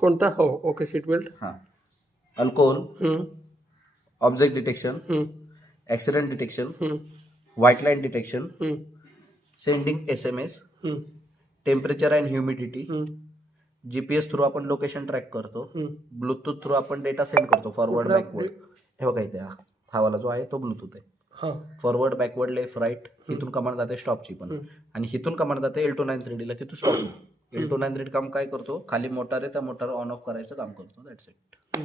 कोणता? हो, okay. Seat belt. हां. Alcohol, object detection, accident detection, white line detection, sending SMS, temperature and humidity, GPS through आपण location track करतो, bluetooth through आपण data send करतो forward backward. हे बघा इथे हा वाला जो आहे तो ब्लूटूथ आहे. फॉरवर्ड बॅकवर्ड लेफ्ट राईट इथून कमांड जाते स्टॉपची पण, आणि इथून कमांड जाते L293 ला की तू स्टॉप. L293 काम काय करतो, खाली मोटार आहे त्या मोटार ऑन ऑफ करायचं काम करतो. That's it.